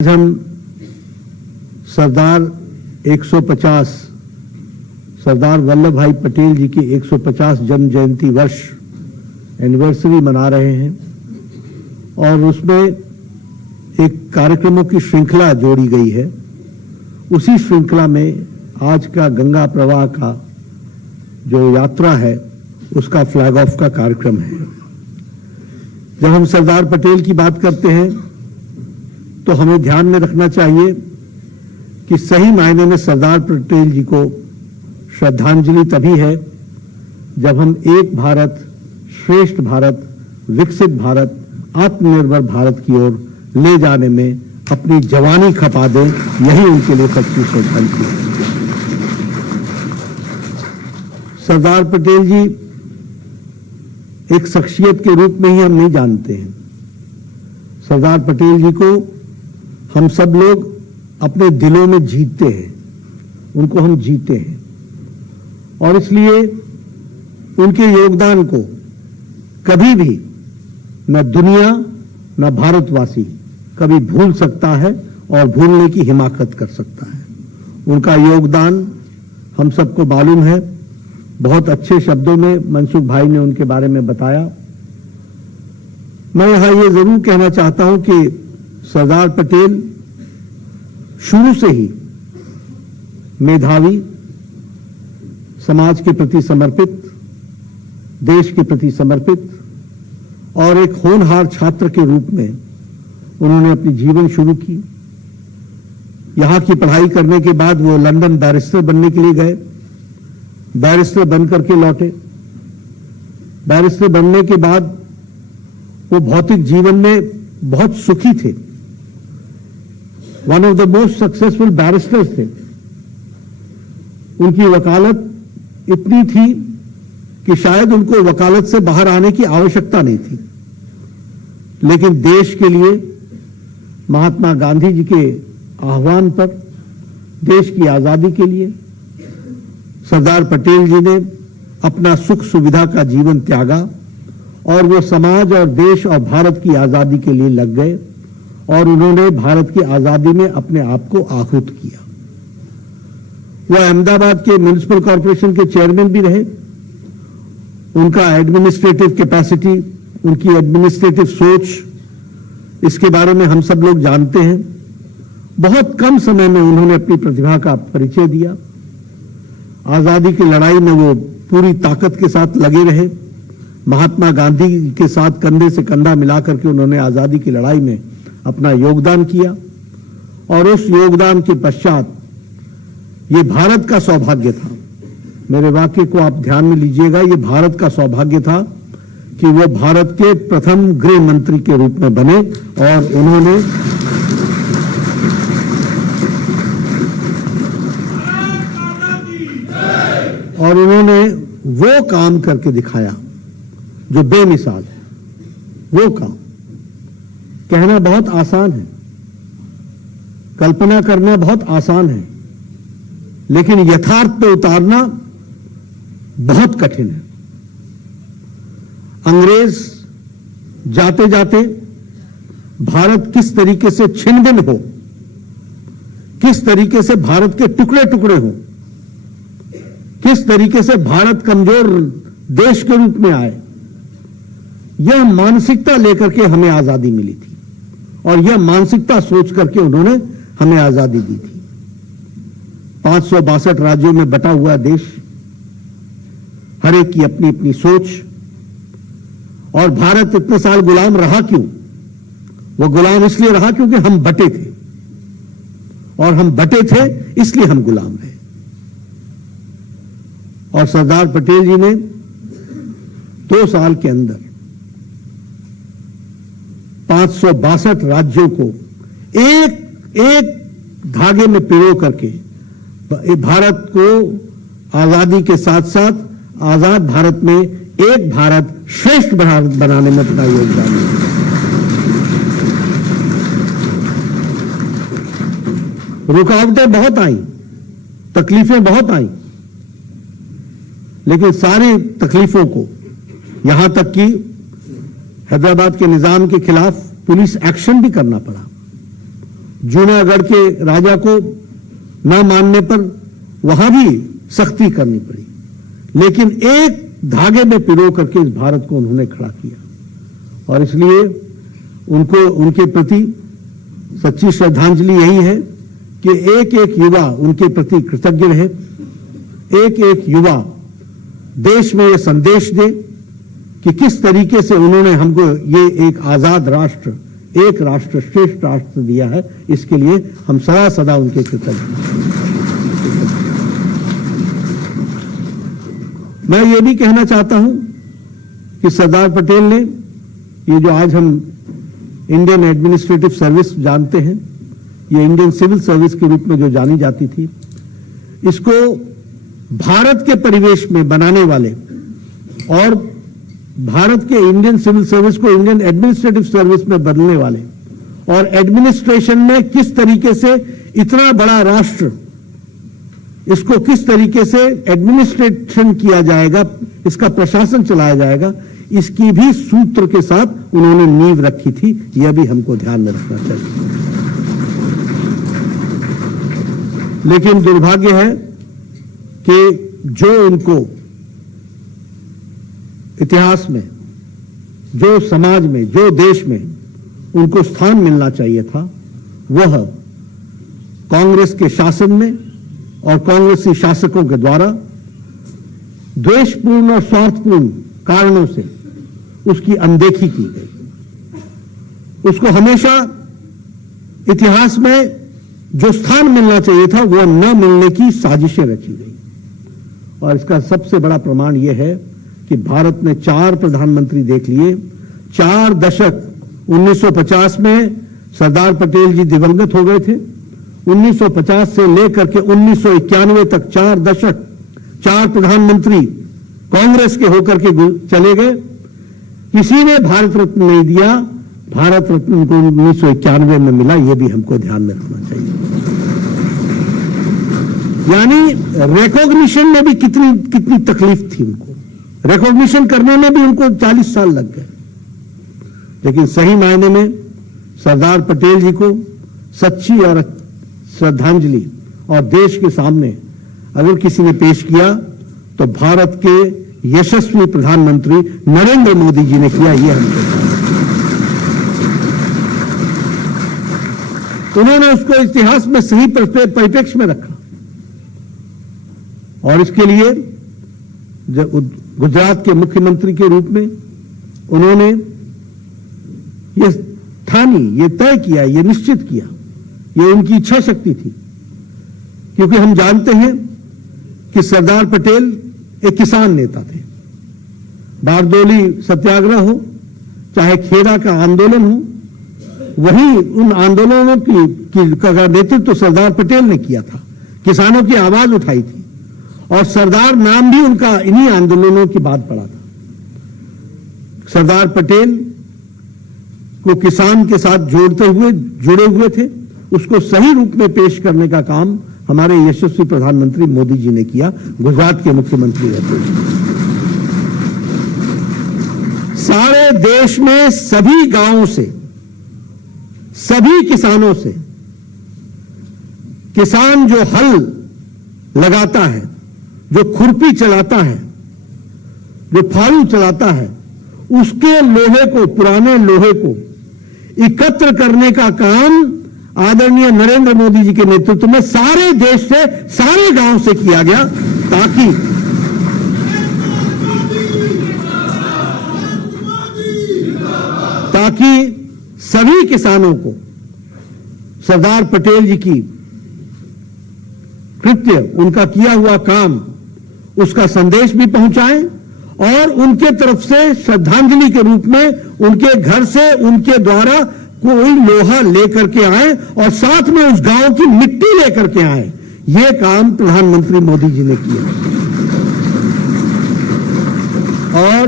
हम सरदार 150 सरदार वल्लभ भाई पटेल जी की 150 जन्म जयंती वर्ष एनिवर्सरी मना रहे हैं और उसमें एक कार्यक्रमों की श्रृंखला जोड़ी गई है। उसी श्रृंखला में आज का गंगा प्रवाह का जो यात्रा है उसका फ्लैग ऑफ का कार्यक्रम है। जब हम सरदार पटेल की बात करते हैं तो हमें ध्यान में रखना चाहिए कि सही मायने में सरदार पटेल जी को श्रद्धांजलि तभी है जब हम एक भारत श्रेष्ठ भारत विकसित भारत आत्मनिर्भर भारत की ओर ले जाने में अपनी जवानी खपा दें। यही उनके लिए सच्ची श्रद्धांजलि है। सरदार पटेल जी एक शख्सियत के रूप में ही हम नहीं जानते हैं। सरदार पटेल जी को हम सब लोग अपने दिलों में जीते हैं, उनको हम जीते हैं और इसलिए उनके योगदान को कभी भी न दुनिया न भारतवासी कभी भूल सकता है और भूलने की हिमाकत कर सकता है। उनका योगदान हम सबको मालूम है। बहुत अच्छे शब्दों में मनसुख भाई ने उनके बारे में बताया। मैं यहां ये जरूर कहना चाहता हूं कि सरदार पटेल शुरू से ही मेधावी, समाज के प्रति समर्पित, देश के प्रति समर्पित और एक होनहार छात्र के रूप में उन्होंने अपनी जीवन शुरू की। यहां की पढ़ाई करने के बाद वो लंदन बैरिस्टर बनने के लिए गए। बैरिस्टर बनकर के लौटे। बैरिस्टर बनने के बाद वो भौतिक जीवन में बहुत सुखी थे। One of the most successful barrister's थे। उनकी वकालत इतनी थी कि शायद उनको वकालत से बाहर आने की आवश्यकता नहीं थी, लेकिन देश के लिए महात्मा गांधी जी के आह्वान पर, देश की आजादी के लिए सरदार पटेल जी ने अपना सुख सुविधा का जीवन त्यागा और वो समाज और देश और भारत की आजादी के लिए लग गए और उन्होंने भारत की आजादी में अपने आप को आहूत किया। वो अहमदाबाद के म्युनिसिपल कॉर्पोरेशन के चेयरमैन भी रहे। उनका एडमिनिस्ट्रेटिव कैपेसिटी, उनकी एडमिनिस्ट्रेटिव सोच, इसके बारे में हम सब लोग जानते हैं। बहुत कम समय में उन्होंने अपनी प्रतिभा का परिचय दिया। आजादी की लड़ाई में वो पूरी ताकत के साथ लगे रहे। महात्मा गांधी के साथ कंधे से कंधा मिलाकर के उन्होंने आजादी की लड़ाई में अपना योगदान किया और उस योगदान के पश्चात ये भारत का सौभाग्य था। मेरे वाक्य को आप ध्यान में लीजिएगा। ये भारत का सौभाग्य था कि वो भारत के प्रथम गृह मंत्री के रूप में बने और उन्होंने वो काम करके दिखाया जो बेमिसाल है। वो काम कहना बहुत आसान है, कल्पना करना बहुत आसान है, लेकिन यथार्थ पे उतारना बहुत कठिन है। अंग्रेज जाते जाते भारत किस तरीके से छिन्न-भिन्न हो, किस तरीके से भारत के टुकड़े टुकड़े हो, किस तरीके से भारत कमजोर देश के रूप में आए, यह मानसिकता लेकर के हमें आजादी मिली थी और यह मानसिकता सोच करके उन्होंने हमें आजादी दी थी। 562 राज्यों में बटा हुआ देश, हर एक की अपनी अपनी सोच। और भारत इतने साल गुलाम रहा क्यों? वो गुलाम इसलिए रहा क्योंकि हम बटे थे और हम बटे थे इसलिए हम गुलाम रहे। और सरदार पटेल जी ने 2 साल के अंदर 562 राज्यों को एक एक धागे में पिरो करके भारत को आजादी के साथ साथ आजाद भारत में एक भारत श्रेष्ठ भारत बनाने में अपना योगदान दिया। रुकावटें बहुत आई, तकलीफें बहुत आई, लेकिन सारी तकलीफों को, यहां तक कि हैदराबाद के निजाम के खिलाफ पुलिस एक्शन भी करना पड़ा, जूनागढ़ के राजा को न मानने पर वहां भी सख्ती करनी पड़ी, लेकिन एक धागे में पिरो करके इस भारत को उन्होंने खड़ा किया। और इसलिए उनको, उनके प्रति सच्ची श्रद्धांजलि यही है कि एक एक युवा उनके प्रति कृतज्ञ रहे, एक एक युवा देश में ये संदेश दे कि किस तरीके से उन्होंने हमको ये एक आजाद राष्ट्र, एक राष्ट्र श्रेष्ठ राष्ट्र दिया है। इसके लिए हम सदा सदा उनके कृतज्ञ हैं। मैं ये भी कहना चाहता हूं कि सरदार पटेल ने ये जो आज हम इंडियन एडमिनिस्ट्रेटिव सर्विस जानते हैं, ये इंडियन सिविल सर्विस के रूप में जो जानी जाती थी, इसको भारत के परिवेश में बनाने वाले और भारत के इंडियन सिविल सर्विस को इंडियन एडमिनिस्ट्रेटिव सर्विस में बदलने वाले और एडमिनिस्ट्रेशन में किस तरीके से इतना बड़ा राष्ट्र, इसको किस तरीके से एडमिनिस्ट्रेशन किया जाएगा, इसका प्रशासन चलाया जाएगा, इसकी भी सूत्र के साथ उन्होंने नींव रखी थी। यह भी हमको ध्यान में रखना चाहिए। लेकिन दुर्भाग्य है कि जो उनको इतिहास में, जो समाज में, जो देश में उनको स्थान मिलना चाहिए था, वह कांग्रेस के शासन में और कांग्रेसी शासकों के द्वारा द्वेषपूर्ण और स्वार्थपूर्ण कारणों से उसकी अनदेखी की गई। उसको हमेशा इतिहास में जो स्थान मिलना चाहिए था वह न मिलने की साजिशें रची गई। और इसका सबसे बड़ा प्रमाण यह है कि भारत ने 4 प्रधानमंत्री देख लिए, 4 दशक। 1950 में सरदार पटेल जी दिवंगत हो गए थे। 1950 से लेकर के 1991 तक 4 दशक 4 प्रधानमंत्री कांग्रेस के होकर के चले गए। किसी ने भारत रत्न नहीं दिया। भारत रत्न उनको 1991 में मिला। यह भी हमको ध्यान में रखना चाहिए। यानी रिकॉग्निशन में भी कितनी तकलीफ थी उनको, रिकॉग्निशन करने में भी उनको 40 साल लग गए। लेकिन सही मायने में सरदार पटेल जी को सच्ची और श्रद्धांजलि और देश के सामने अगर किसी ने पेश किया तो भारत के यशस्वी प्रधानमंत्री नरेंद्र मोदी जी ने किया। यह हमको, उन्होंने उसको इतिहास में सही परिप्रेक्ष्य में रखा। और इसके लिए गुजरात के मुख्यमंत्री के रूप में उन्होंने ये ठानी, ये तय किया, ये निश्चित किया, ये उनकी इच्छा शक्ति थी। क्योंकि हम जानते हैं कि सरदार पटेल एक किसान नेता थे। बारदोली सत्याग्रह हो, चाहे खेड़ा का आंदोलन हो, वही उन आंदोलनों का नेतृत्व तो सरदार पटेल ने किया था। किसानों की आवाज उठाई थी और सरदार नाम भी उनका इन्हीं आंदोलनों की बात पड़ा था। सरदार पटेल को किसान के साथ जुड़े हुए थे। उसको सही रूप में पेश करने का काम हमारे यशस्वी प्रधानमंत्री मोदी जी ने किया, गुजरात के मुख्यमंत्री रहते हुए। सारे देश में सभी गांवों से, सभी किसानों से, किसान जो हल लगाता है, जो खुरपी चलाता है, जो फालू चलाता है, उसके लोहे को, पुराने लोहे को एकत्र करने का काम आदरणीय नरेंद्र मोदी जी के नेतृत्व में सारे देश से, सारे गांव से किया गया, ताकि सभी किसानों को सरदार पटेल जी की कृत्य, उनका किया हुआ काम, उसका संदेश भी पहुंचाएं और उनके तरफ से श्रद्धांजलि के रूप में उनके घर से, उनके द्वारा कोई लोहा लेकर के आए और साथ में उस गांव की मिट्टी लेकर के आए। यह काम प्रधानमंत्री मोदी जी ने किया। और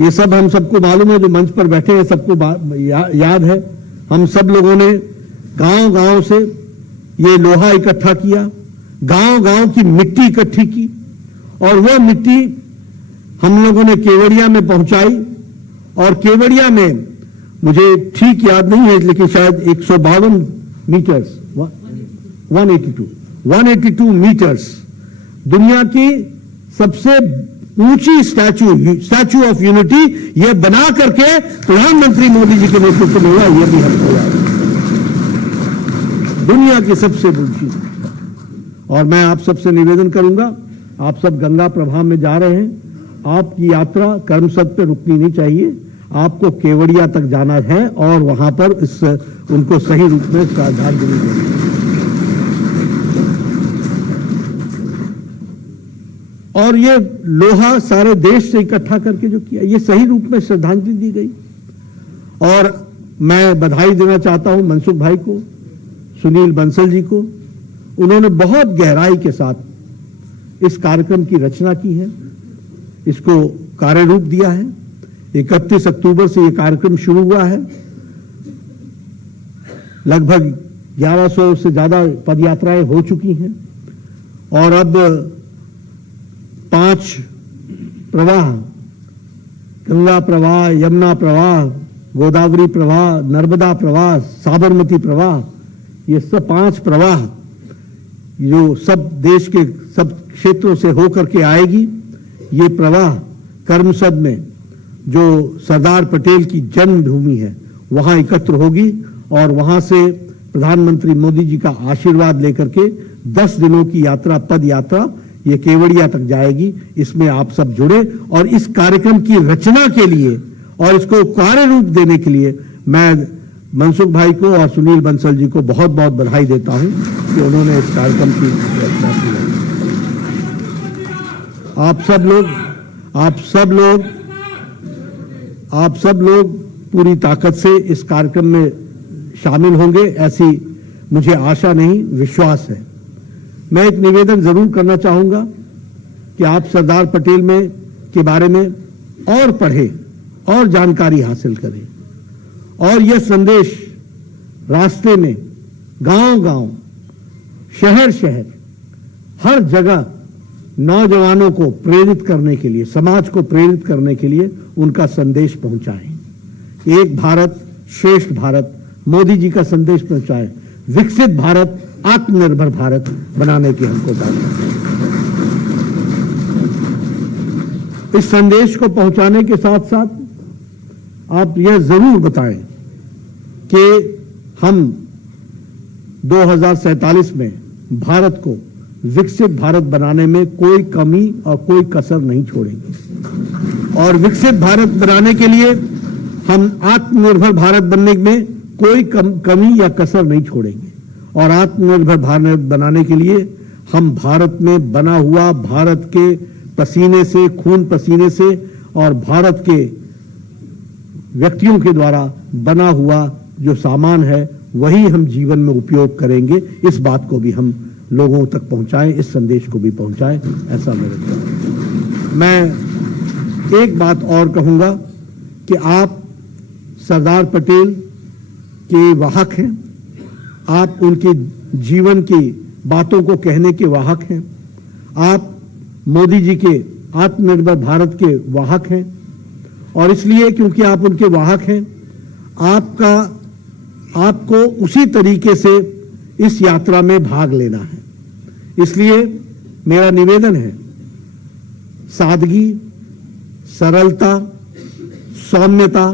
ये सब हम सबको मालूम है, जो मंच पर बैठे हैं सबको याद है। हम सब लोगों ने गांव-गांव से ये लोहा इकट्ठा किया, गांव-गांव की मिट्टी इकट्ठी की और वह मिट्टी हम लोगों ने केवड़िया में पहुंचाई। और केवड़िया में मुझे ठीक याद नहीं है, लेकिन शायद 152 मीटर्स 182 मीटर्स दुनिया की सबसे ऊंची स्टैचू ऑफ यूनिटी ये बना करके प्रधानमंत्री मोदी जी के नेतृत्व में हुआ। ये भी हमको याद है, दुनिया की सबसे ऊंची। और मैं आप सबसे निवेदन करूंगा, आप सब गंगा प्रवाह में जा रहे हैं, आपकी यात्रा करमसद पे रुकनी नहीं चाहिए, आपको केवड़िया तक जाना है और वहां पर उनको सही रूप में श्रद्धांजलि देनी है। और ये लोहा सारे देश से इकट्ठा करके जो किया, ये सही रूप में श्रद्धांजलि दी गई। और मैं बधाई देना चाहता हूं मनसुख भाई को, सुनील बंसल जी को, उन्होंने बहुत गहराई के साथ इस कार्यक्रम की रचना की है, इसको कार्य रूप दिया है। 31 अक्टूबर से यह कार्यक्रम शुरू हुआ है, लगभग 1100 से ज्यादा पदयात्राएं हो चुकी हैं और अब 5 प्रवाह, गंगा प्रवाह, यमुना प्रवाह, गोदावरी प्रवाह, नर्मदा प्रवाह, साबरमती प्रवाह, ये सब 5 प्रवाह जो सब देश के सब क्षेत्रों से होकर के आएगी। ये प्रवाह करमसद में जो सरदार पटेल की जन्मभूमि है वहां एकत्र होगी और वहां से प्रधानमंत्री मोदी जी का आशीर्वाद लेकर के 10 दिनों की यात्रा, पद यात्रा, ये केवड़िया तक जाएगी। इसमें आप सब जुड़े और इस कार्यक्रम की रचना के लिए और इसको कार्य रूप देने के लिए मैं मनसुख भाई को और सुनील बंसल जी को बहुत बहुत बधाई देता हूं कि उन्होंने इस कार्यक्रम की रचना की है। आप सब लोग पूरी ताकत से इस कार्यक्रम में शामिल होंगे, ऐसी मुझे आशा नहीं, विश्वास है। मैं एक निवेदन जरूर करना चाहूंगा कि आप सरदार पटेल में के बारे में और पढ़ें और जानकारी हासिल करें और यह संदेश रास्ते में, गांव-गांव, शहर-शहर, हर जगह नौजवानों को प्रेरित करने के लिए, समाज को प्रेरित करने के लिए उनका संदेश पहुंचाएं। एक भारत श्रेष्ठ भारत, मोदी जी का संदेश पहुंचाएं। विकसित भारत, आत्मनिर्भर भारत बनाने की हमको बात है। इस संदेश को पहुंचाने के साथ साथ आप यह जरूर बताएं कि हम 2047 में भारत को विकसित भारत बनाने में कोई कमी और कोई कसर नहीं छोड़ेंगे और विकसित भारत बनाने के लिए हम आत्मनिर्भर भारत बनने में कोई कमी या कसर नहीं छोड़ेंगे और आत्मनिर्भर भारत बनाने के लिए हम भारत में बना हुआ, भारत के पसीने से, खून पसीने से और भारत के व्यक्तियों के द्वारा बना हुआ जो सामान है वही हम जीवन में उपयोग करेंगे। इस बात को भी हम लोगों तक पहुंचाएं, इस संदेश को भी पहुंचाएं, ऐसा मेरे को। मैं एक बात और कहूंगा कि आप सरदार पटेल के वाहक हैं, आप उनके जीवन की बातों को कहने के वाहक हैं, आप मोदी जी के आत्मनिर्भर भारत के वाहक हैं और इसलिए क्योंकि आप उनके वाहक हैं, आपको उसी तरीके से इस यात्रा में भाग लेना है। इसलिए मेरा निवेदन है, सादगी, सरलता, सौम्यता,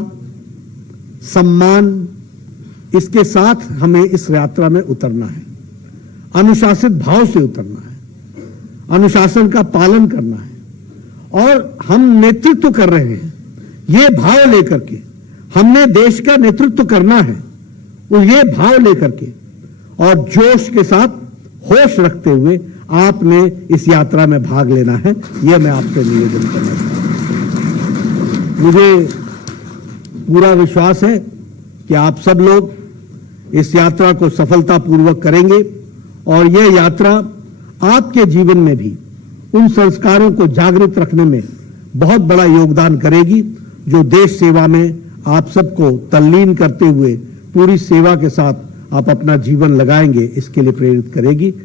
सम्मान, इसके साथ हमें इस यात्रा में उतरना है। अनुशासित भाव से उतरना है, अनुशासन का पालन करना है और हम नेतृत्व कर रहे हैं ये भाव लेकर के, हमने देश का नेतृत्व करना है और ये भाव लेकर के और जोश के साथ, होश रखते हुए आपने इस यात्रा में भाग लेना है। यह मैं आपसे निवेदन करना चाहता हूं। मुझे पूरा विश्वास है कि आप सब लोग इस यात्रा को सफलतापूर्वक करेंगे और यह यात्रा आपके जीवन में भी उन संस्कारों को जागृत रखने में बहुत बड़ा योगदान करेगी जो देश सेवा में आप सबको तल्लीन करते हुए पूरी सेवा के साथ आप अपना जीवन लगाएंगे, इसके लिए प्रेरित करेगी।